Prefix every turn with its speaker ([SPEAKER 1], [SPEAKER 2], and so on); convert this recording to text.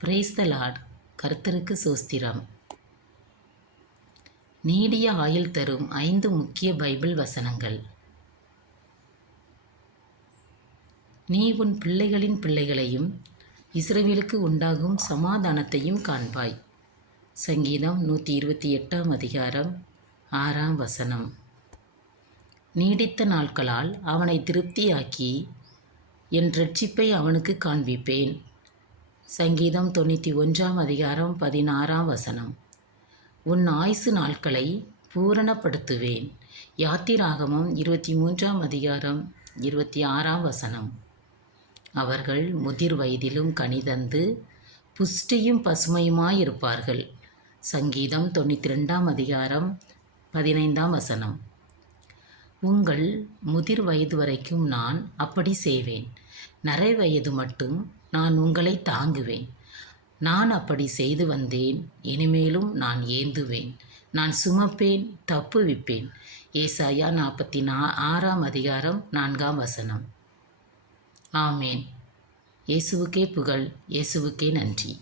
[SPEAKER 1] Brace த Lord கர்த்தருக்கு சோஸ்திரம். நீடிய ஆயுள் தரும் ஐந்து முக்கிய பைபிள் வசனங்கள். நீ உன் பிள்ளைகளின் பிள்ளைகளையும் இஸ்ரேலுக்கு உண்டாகும் சமாதானத்தையும் காண்பாய். சங்கீதம் நூற்றி இருபத்தி எட்டாம் அதிகாரம் ஆறாம் வசனம். நீடித்த நாட்களால் அவனை திருப்தியாக்கி என் ரட்சிப்பை அவனுக்கு காண்பிப்பேன். சங்கீதம் தொண்ணூற்றி ஒன்றாம் அதிகாரம் பதினாறாம் வசனம். உன் ஆயுசு நாட்களை பூரணப்படுத்துவேன். யாத்திராகமம் இருபத்தி மூன்றாம் அதிகாரம் இருபத்தி ஆறாம் வசனம். அவர்கள் முதிர் வயதிலும் கனிதந்து புஷ்டியும் பசுமையுமாயிருப்பார்கள். சங்கீதம் தொண்ணூற்றி ரெண்டாம் அதிகாரம் பதினைந்தாம் வசனம். உங்கள் முதிர் வயது வரைக்கும் நான் அப்படி செய்வேன். நரை வயது மட்டும் நான் உங்களை தாங்குவேன். நான் அப்படி செய்து வந்தேன் இனிமேலும் நான் ஏந்துவேன். நான் சுமப்பேன் தப்புவிப்பேன் ஏசாயா நாற்பத்தி நா ஆறாம் அதிகாரம் நான்காம் வசனம். ஆமேன். இயேசுவுக்கே புகழ் இயேசுவுக்கே நன்றி.